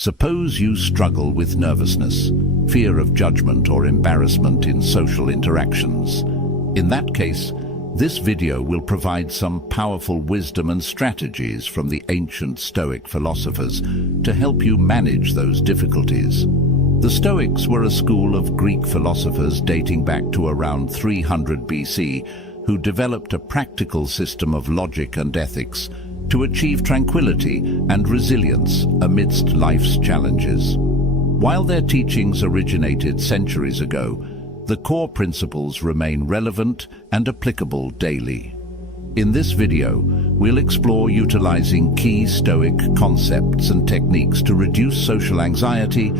Suppose you struggle with nervousness, fear of judgment or embarrassment in social interactions. In that case, this video will provide some powerful wisdom and strategies from the ancient Stoic philosophers to help you manage those difficulties. The Stoics were a school of Greek philosophers dating back to around 300 BC who developed a practical system of logic and ethics to achieve tranquility and resilience amidst life's challenges. While their teachings originated centuries ago, the core principles remain relevant and applicable daily. In this video, we'll explore utilizing key Stoic concepts and techniques to reduce social anxiety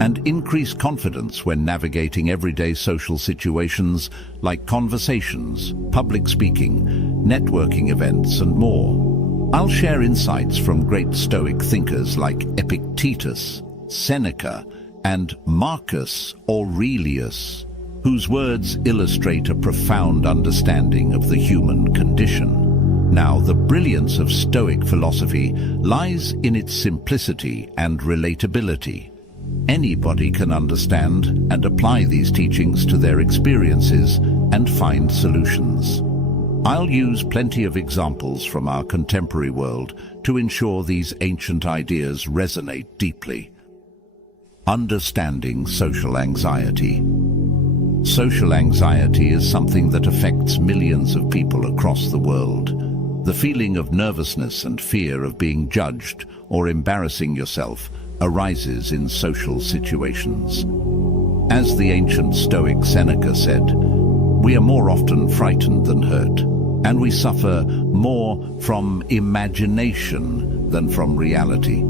and increase confidence when navigating everyday social situations like conversations, public speaking, networking events, and more. I'll share insights from great Stoic thinkers like Epictetus, Seneca, and Marcus Aurelius, whose words illustrate a profound understanding of the human condition. Now, the brilliance of Stoic philosophy lies in its simplicity and relatability. Anybody can understand and apply these teachings to their experiences and find solutions. I'll use plenty of examples from our contemporary world to ensure these ancient ideas resonate deeply. Understanding social anxiety. Social anxiety is something that affects millions of people across the world. The feeling of nervousness and fear of being judged or embarrassing yourself arises in social situations. As the ancient Stoic Seneca said, "We are more often frightened than hurt, and we suffer more from imagination than from reality."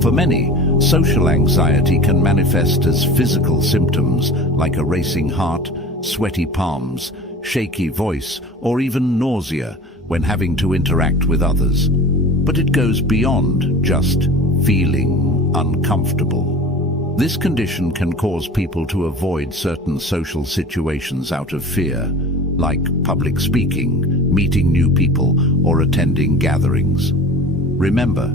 For many, social anxiety can manifest as physical symptoms like a racing heart, sweaty palms, shaky voice, or even nausea when having to interact with others. But it goes beyond just feeling uncomfortable. This condition can cause people to avoid certain social situations out of fear, like public speaking, meeting new people, or attending gatherings. Remember,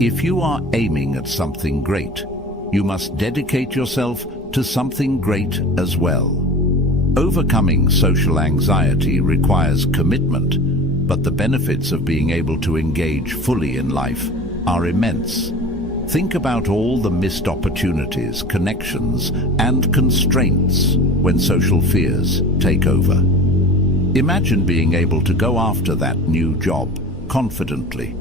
if you are aiming at something great, you must dedicate yourself to something great as well. Overcoming social anxiety requires commitment, but the benefits of being able to engage fully in life are immense. Think about all the missed opportunities, connections, and constraints when social fears take over. Imagine being able to go after that new job confidently,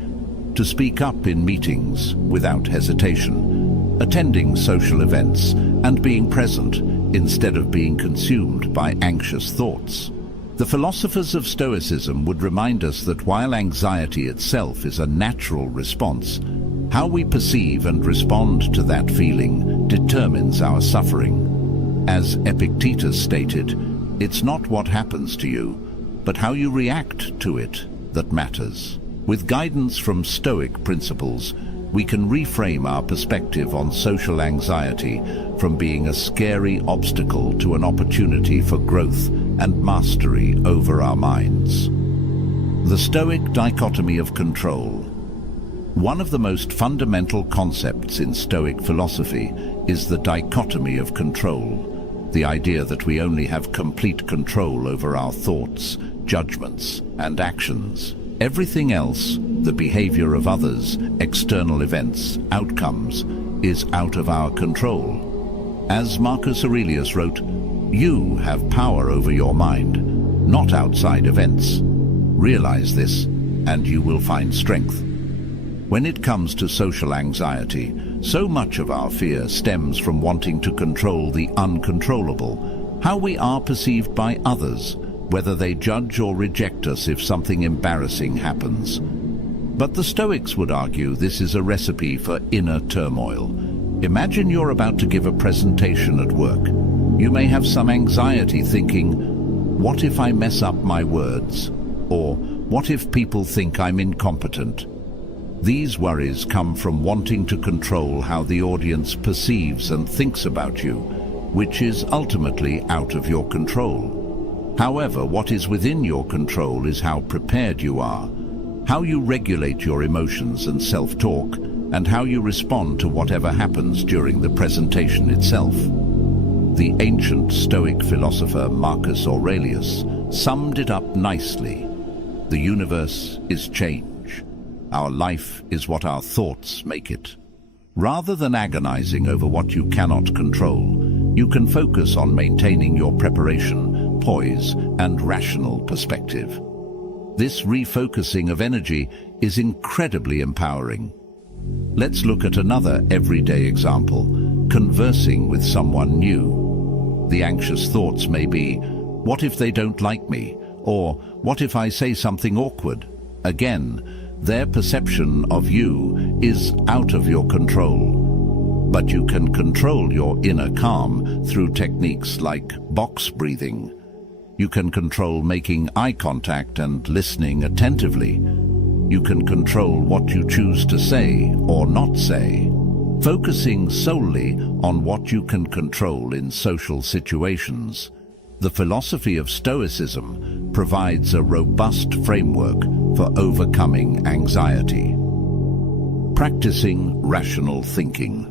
to speak up in meetings without hesitation, attending social events and being present instead of being consumed by anxious thoughts. The philosophers of Stoicism would remind us that while anxiety itself is a natural response, how we perceive and respond to that feeling determines our suffering. As Epictetus stated, "It's not what happens to you, but how you react to it that matters." With guidance from Stoic principles, we can reframe our perspective on social anxiety from being a scary obstacle to an opportunity for growth and mastery over our minds. The Stoic dichotomy of control. One of the most fundamental concepts in Stoic philosophy is the dichotomy of control, the idea that we only have complete control over our thoughts, judgments, and actions. Everything else, the behavior of others, external events, outcomes, is out of our control. As Marcus Aurelius wrote, "You have power over your mind, not outside events. Realize this, and you will find strength." When it comes to social anxiety, so much of our fear stems from wanting to control the uncontrollable, how we are perceived by others, whether they judge or reject us if something embarrassing happens. But the Stoics would argue this is a recipe for inner turmoil. Imagine you're about to give a presentation at work. You may have some anxiety thinking, "What if I mess up my words?" Or, "What if people think I'm incompetent?" These worries come from wanting to control how the audience perceives and thinks about you, which is ultimately out of your control. However, what is within your control is how prepared you are, how you regulate your emotions and self-talk, and how you respond to whatever happens during the presentation itself. The ancient Stoic philosopher Marcus Aurelius summed it up nicely. The universe is change. Our life is what our thoughts make it. Rather than agonizing over what you cannot control, you can focus on maintaining your preparation, poise, and rational perspective. This refocusing of energy is incredibly empowering. Let's look at another everyday example: conversing with someone new. The anxious thoughts may be, what if they don't like me? Or what if I say something awkward? Again, their perception of you is out of your control. But you can control your inner calm through techniques like box breathing. You can control making eye contact and listening attentively. You can control what you choose to say or not say. Focusing solely on what you can control in social situations, the philosophy of Stoicism provides a robust framework for overcoming anxiety. Practicing rational thinking.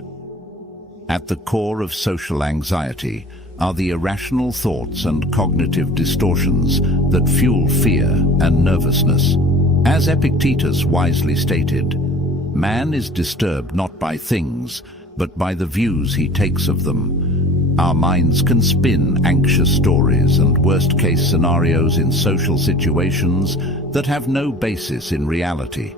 At the core of social anxiety are the irrational thoughts and cognitive distortions that fuel fear and nervousness. As Epictetus wisely stated, man is disturbed not by things, but by the views he takes of them. Our minds can spin anxious stories and worst-case scenarios in social situations that have no basis in reality.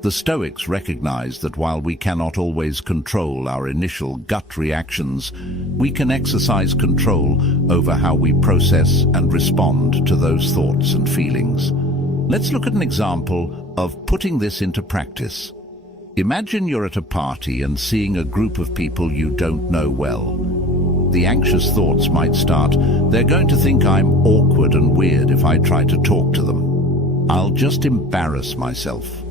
The Stoics recognize that while we cannot always control our initial gut reactions, we can exercise control over how we process and respond to those thoughts and feelings. Let's look at an example of putting this into practice. Imagine you're at a party and seeing a group of people you don't know well. The anxious thoughts might start, they're going to think I'm awkward and weird if I try to talk to them. I'll just embarrass myself.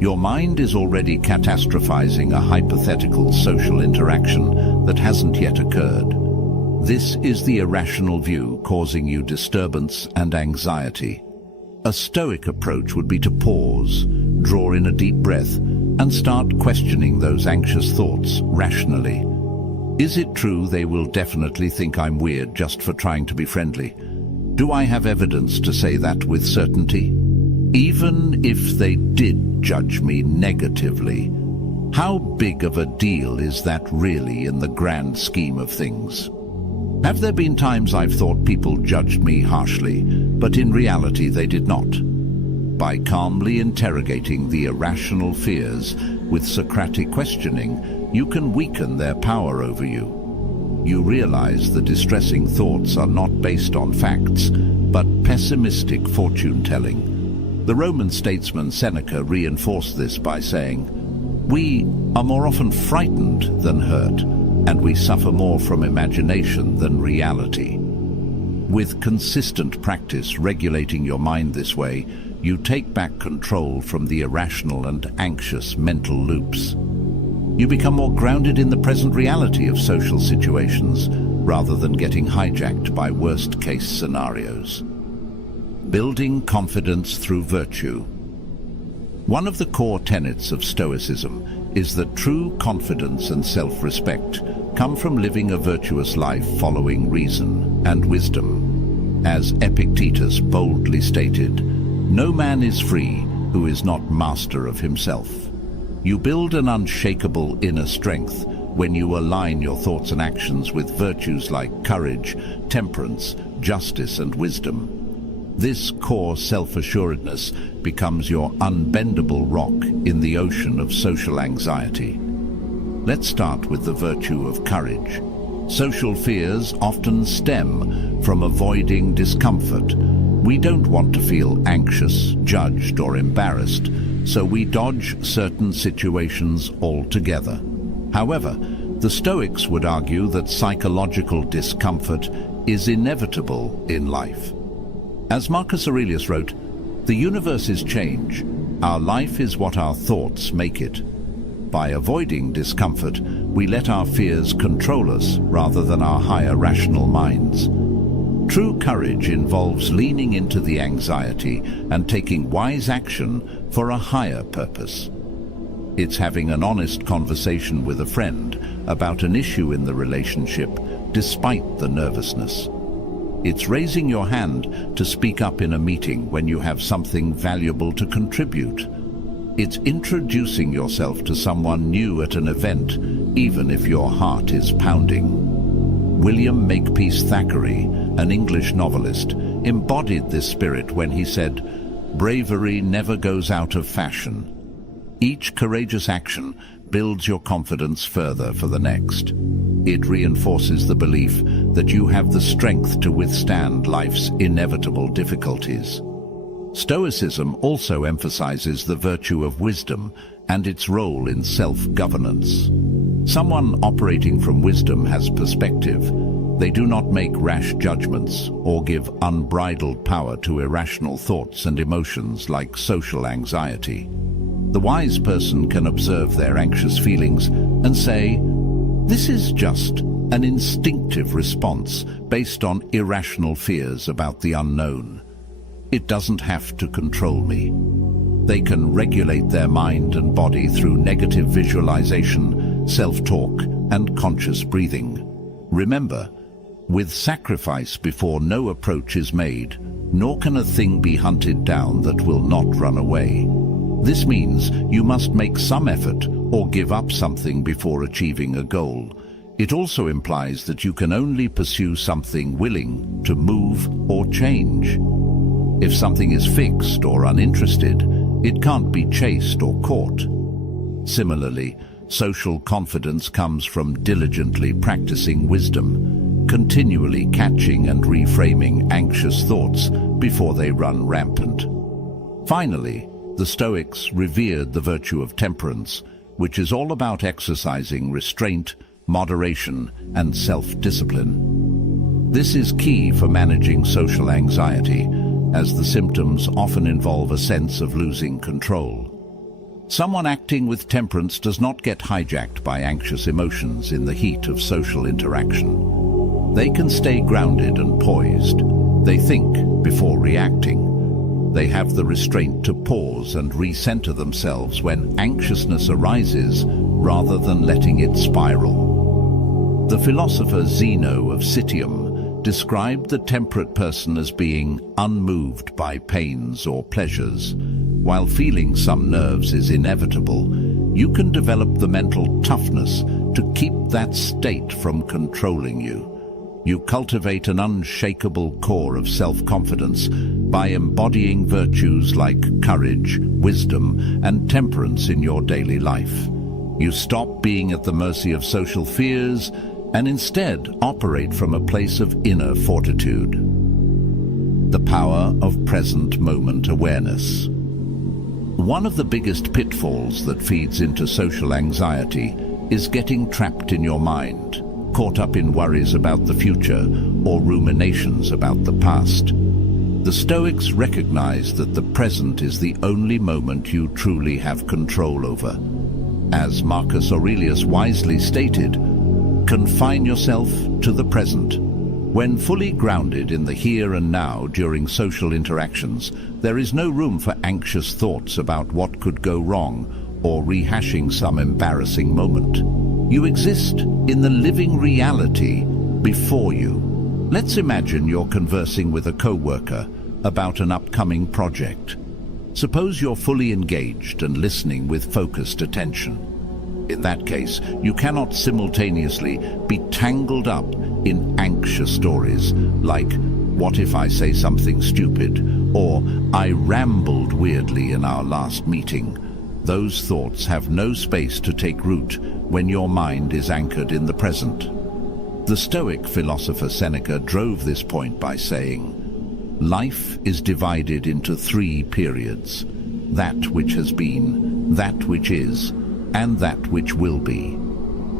Your mind is already catastrophizing a hypothetical social interaction that hasn't yet occurred. This is the irrational view causing you disturbance and anxiety. A Stoic approach would be to pause, draw in a deep breath, and start questioning those anxious thoughts rationally. Is it true they will definitely think I'm weird just for trying to be friendly? Do I have evidence to say that with certainty? Even if they did judge me negatively, how big of a deal is that really in the grand scheme of things? Have there been times I've thought people judged me harshly, but in reality they did not? By calmly interrogating the irrational fears with Socratic questioning, you can weaken their power over you. You realize the distressing thoughts are not based on facts, but pessimistic fortune-telling. The Roman statesman Seneca reinforced this by saying, "We are more often frightened than hurt, and we suffer more from imagination than reality." With consistent practice regulating your mind this way, you take back control from the irrational and anxious mental loops. You become more grounded in the present reality of social situations rather than getting hijacked by worst-case scenarios. Building confidence through virtue. One of the core tenets of Stoicism is that true confidence and self-respect come from living a virtuous life following reason and wisdom. As Epictetus boldly stated, "No man is free who is not master of himself." You build an unshakable inner strength when you align your thoughts and actions with virtues like courage, temperance, justice, and wisdom. This core self-assuredness becomes your unbendable rock in the ocean of social anxiety. Let's start with the virtue of courage. Social fears often stem from avoiding discomfort. We don't want to feel anxious, judged, or embarrassed, so we dodge certain situations altogether. However, the Stoics would argue that psychological discomfort is inevitable in life. As Marcus Aurelius wrote, "The universe is change. Our life is what our thoughts make it." By avoiding discomfort, we let our fears control us rather than our higher rational minds. True courage involves leaning into the anxiety and taking wise action for a higher purpose. It's having an honest conversation with a friend about an issue in the relationship despite the nervousness. It's raising your hand to speak up in a meeting when you have something valuable to contribute. It's introducing yourself to someone new at an event, even if your heart is pounding. William Makepeace Thackeray, an English novelist, embodied this spirit when he said, "Bravery never goes out of fashion. Each courageous action builds your confidence further for the next. It reinforces the belief that you have the strength to withstand life's inevitable difficulties." Stoicism also emphasizes the virtue of wisdom and its role in self-governance. Someone operating from wisdom has perspective. They do not make rash judgments or give unbridled power to irrational thoughts and emotions like social anxiety. The wise person can observe their anxious feelings and say, "This is just an instinctive response based on irrational fears about the unknown. It doesn't have to control me." They can regulate their mind and body through negative visualization, self-talk, and conscious breathing. Remember, with sacrifice before no approach is made, nor can a thing be hunted down that will not run away. This means you must make some effort or give up something before achieving a goal. It also implies that you can only pursue something willing to move or change. If something is fixed or uninterested, it can't be chased or caught. Similarly, social confidence comes from diligently practicing wisdom, continually catching and reframing anxious thoughts before they run rampant. Finally, the Stoics revered the virtue of temperance, which is all about exercising restraint, moderation, and self-discipline. This is key for managing social anxiety, as the symptoms often involve a sense of losing control. Someone acting with temperance does not get hijacked by anxious emotions in the heat of social interaction. They can stay grounded and poised. They think before reacting. They have the restraint to pause and recenter themselves when anxiousness arises, rather than letting it spiral. The philosopher Zeno of Citium described the temperate person as being unmoved by pains or pleasures. While feeling some nerves is inevitable, you can develop the mental toughness to keep that state from controlling you. You cultivate an unshakable core of self-confidence by embodying virtues like courage, wisdom, and temperance in your daily life. You stop being at the mercy of social fears and instead operate from a place of inner fortitude. The power of present moment awareness. One of the biggest pitfalls that feeds into social anxiety is getting trapped in your mind, caught up in worries about the future or ruminations about the past. The Stoics recognize that the present is the only moment you truly have control over. As Marcus Aurelius wisely stated, confine yourself to the present. When fully grounded in the here and now during social interactions, there is no room for anxious thoughts about what could go wrong or rehashing some embarrassing moment. You exist in the living reality before you. Let's imagine you're conversing with a co-worker about an upcoming project. Suppose you're fully engaged and listening with focused attention. In that case, you cannot simultaneously be tangled up in anxious stories like, "What if I say something stupid?" or "I rambled weirdly in our last meeting." Those thoughts have no space to take root when your mind is anchored in the present. The Stoic philosopher Seneca drove this point by saying, "Life is divided into 3 periods: that which has been, that which is, and that which will be.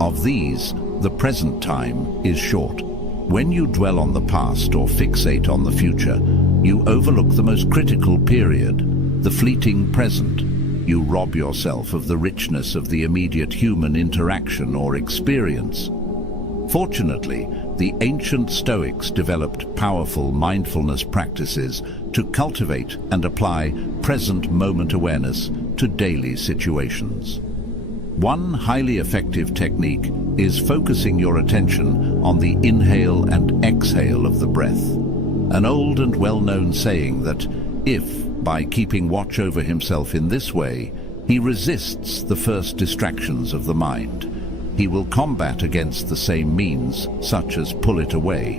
Of these, the present time is short. When you dwell on the past or fixate on the future, you overlook the most critical period, the fleeting present. You rob yourself of the richness of the immediate human interaction or experience." Fortunately, the ancient Stoics developed powerful mindfulness practices to cultivate and apply present moment awareness to daily situations. One highly effective technique is focusing your attention on the inhale and exhale of the breath. An old and well-known saying that if, by keeping watch over himself in this way, he resists the first distractions of the mind, he will combat against the same means, such as pull it away,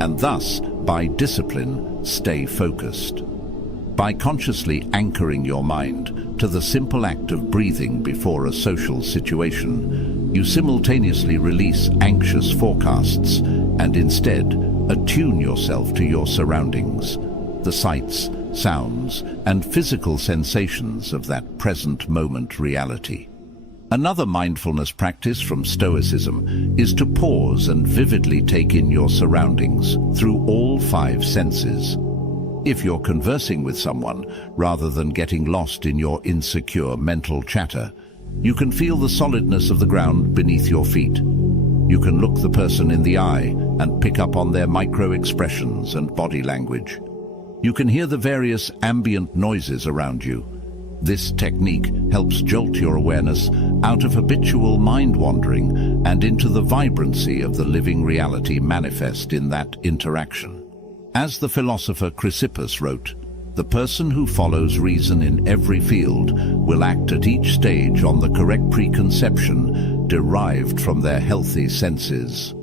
and thus, by discipline, stay focused. By consciously anchoring your mind to the simple act of breathing before a social situation, you simultaneously release anxious forecasts and instead attune yourself to your surroundings, the sights, sounds, and physical sensations of that present moment reality. Another mindfulness practice from Stoicism is to pause and vividly take in your surroundings through all 5 senses. If you're conversing with someone, rather than getting lost in your insecure mental chatter, you can feel the solidness of the ground beneath your feet. You can look the person in the eye and pick up on their micro-expressions and body language. You can hear the various ambient noises around you. This technique helps jolt your awareness out of habitual mind-wandering and into the vibrancy of the living reality manifest in that interaction. As the philosopher Chrysippus wrote, "The person who follows reason in every field will act at each stage on the correct preconception derived from their healthy senses."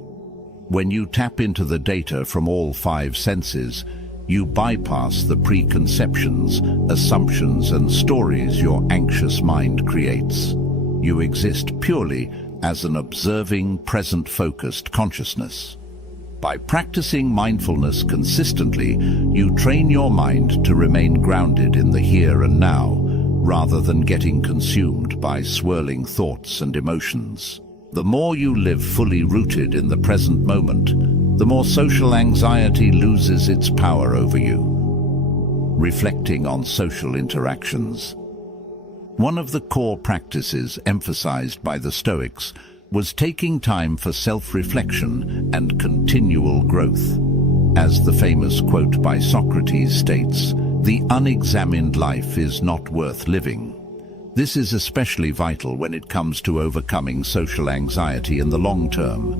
When you tap into the data from all 5 senses, you bypass the preconceptions, assumptions, and stories your anxious mind creates. You exist purely as an observing, present-focused consciousness. By practicing mindfulness consistently, you train your mind to remain grounded in the here and now, rather than getting consumed by swirling thoughts and emotions. The more you live fully rooted in the present moment, the more social anxiety loses its power over you. Reflecting on social interactions. One of the core practices emphasized by the Stoics was taking time for self-reflection and continual growth. As the famous quote by Socrates states, "The unexamined life is not worth living." This is especially vital when it comes to overcoming social anxiety in the long term.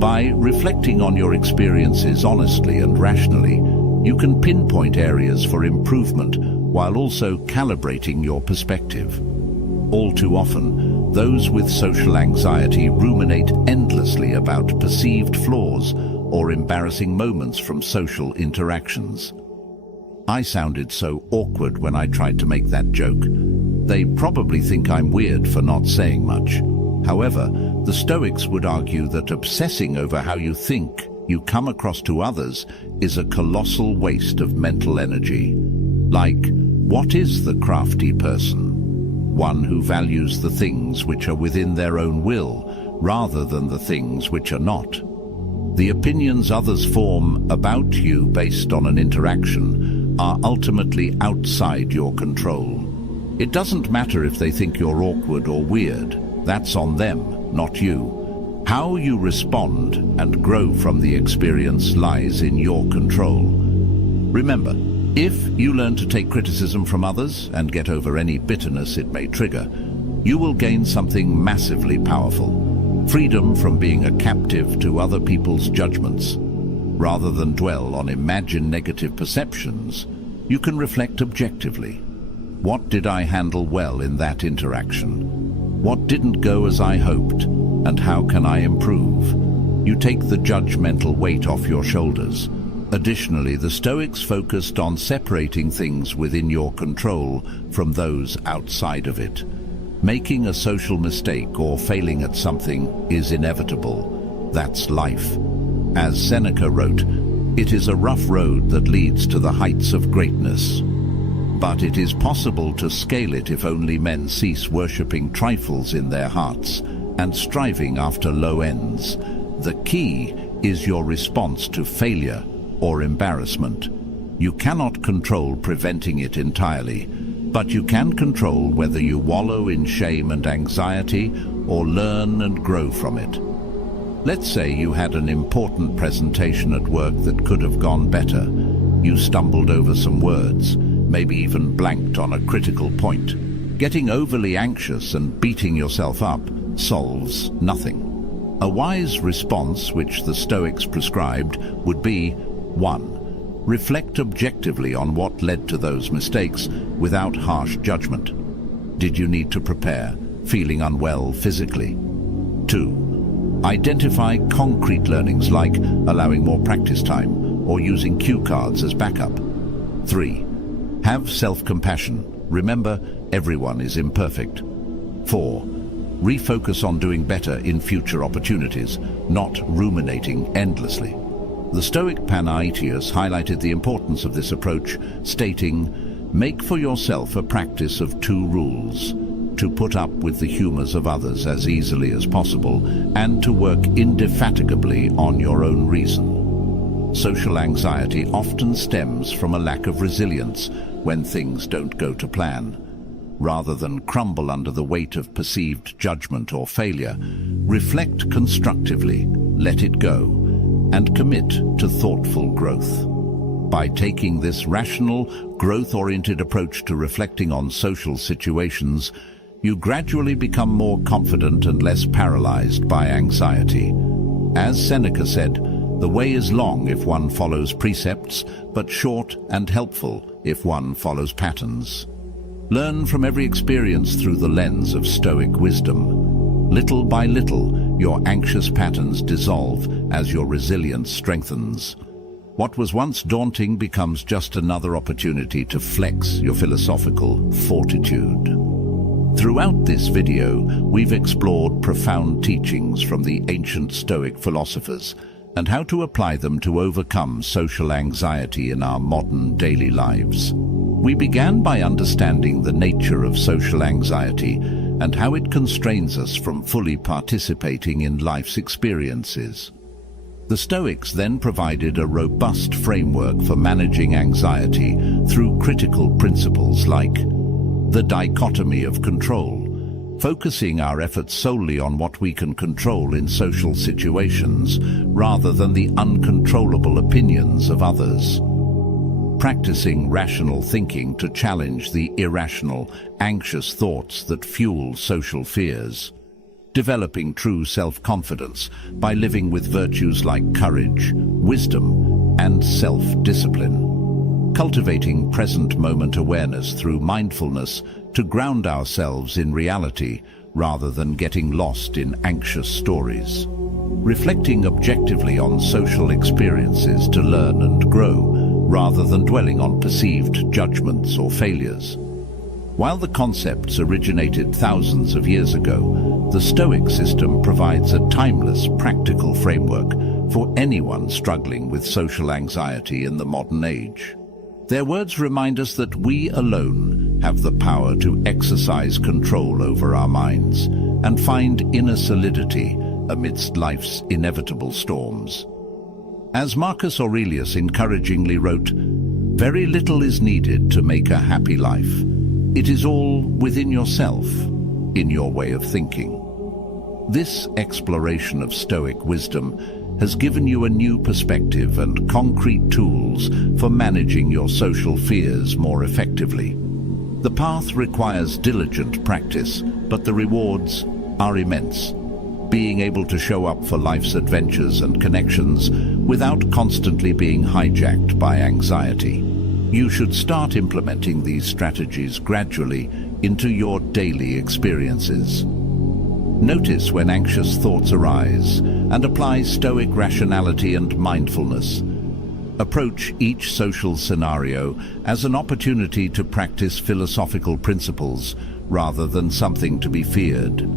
By reflecting on your experiences honestly and rationally, you can pinpoint areas for improvement while also calibrating your perspective. All too often, those with social anxiety ruminate endlessly about perceived flaws or embarrassing moments from social interactions. "I sounded so awkward when I tried to make that joke. They probably think I'm weird for not saying much." However, the Stoics would argue that obsessing over how you think you come across to others is a colossal waste of mental energy. Like, what is the crafty person? One who values the things which are within their own will, rather than the things which are not. The opinions others form about you based on an interaction are ultimately outside your control. It doesn't matter if they think you're awkward or weird. That's on them, not you. How you respond and grow from the experience lies in your control. Remember, if you learn to take criticism from others and get over any bitterness it may trigger, you will gain something massively powerful: freedom from being a captive to other people's judgments. Rather than dwell on imagined negative perceptions, you can reflect objectively. What did I handle well in that interaction? What didn't go as I hoped, and how can I improve? You take the judgmental weight off your shoulders. Additionally, the Stoics focused on separating things within your control from those outside of it. Making a social mistake or failing at something is inevitable. That's life. As Seneca wrote, "It is a rough road that leads to the heights of greatness. But it is possible to scale it if only men cease worshipping trifles in their hearts and striving after low ends. The key is your response to failure or embarrassment. You cannot control preventing it entirely, but you can control whether you wallow in shame and anxiety or learn and grow from it." Let's say you had an important presentation at work that could have gone better. You stumbled over some words, maybe even blanked on a critical point. Getting overly anxious and beating yourself up solves nothing. A wise response, which the Stoics prescribed, would be 1. Reflect objectively on what led to those mistakes without harsh judgment. Did you need to prepare, feeling unwell physically? 2. Identify concrete learnings like allowing more practice time or using cue cards as backup. 3. Have self-compassion. Remember, everyone is imperfect. 4. Refocus on doing better in future opportunities, not ruminating endlessly. The Stoic Panaetius highlighted the importance of this approach, stating, "Make for yourself a practice of 2 rules, to put up with the humors of others as easily as possible, and to work indefatigably on your own reason." Social anxiety often stems from a lack of resilience when things don't go to plan. Rather than crumble under the weight of perceived judgment or failure, reflect constructively, let it go, and commit to thoughtful growth. By taking this rational, growth-oriented approach to reflecting on social situations, you gradually become more confident and less paralyzed by anxiety. As Seneca said, "The way is long if one follows precepts, but short and helpful if one follows patterns." Learn from every experience through the lens of Stoic wisdom. Little by little, your anxious patterns dissolve as your resilience strengthens. What was once daunting becomes just another opportunity to flex your philosophical fortitude. Throughout this video, we've explored profound teachings from the ancient Stoic philosophers and how to apply them to overcome social anxiety in our modern daily lives. We began by understanding the nature of social anxiety and how it constrains us from fully participating in life's experiences. The Stoics then provided a robust framework for managing anxiety through critical principles like the dichotomy of control, focusing our efforts solely on what we can control in social situations rather than the uncontrollable opinions of others. Practicing rational thinking to challenge the irrational, anxious thoughts that fuel social fears. Developing true self-confidence by living with virtues like courage, wisdom, and self-discipline. Cultivating present-moment awareness through mindfulness to ground ourselves in reality rather than getting lost in anxious stories. Reflecting objectively on social experiences to learn and grow, rather than dwelling on perceived judgments or failures. While the concepts originated thousands of years ago, the Stoic system provides a timeless, practical framework for anyone struggling with social anxiety in the modern age. Their words remind us that we alone have the power to exercise control over our minds and find inner solidity amidst life's inevitable storms. As Marcus Aurelius encouragingly wrote, "Very little is needed to make a happy life. It is all within yourself, in your way of thinking." This exploration of Stoic wisdom has given you a new perspective and concrete tools for managing your social fears more effectively. The path requires diligent practice, but the rewards are immense. Being able to show up for life's adventures and connections without constantly being hijacked by anxiety. You should start implementing these strategies gradually into your daily experiences. Notice when anxious thoughts arise and apply Stoic rationality and mindfulness. Approach each social scenario as an opportunity to practice philosophical principles rather than something to be feared.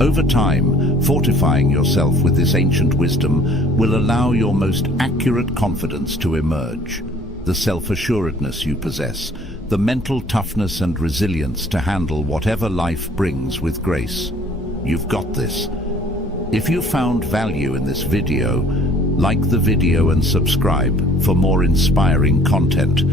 Over time, fortifying yourself with this ancient wisdom will allow your most accurate confidence to emerge. The self-assuredness you possess, the mental toughness and resilience to handle whatever life brings with grace. You've got this. If you found value in this video, like the video and subscribe for more inspiring content.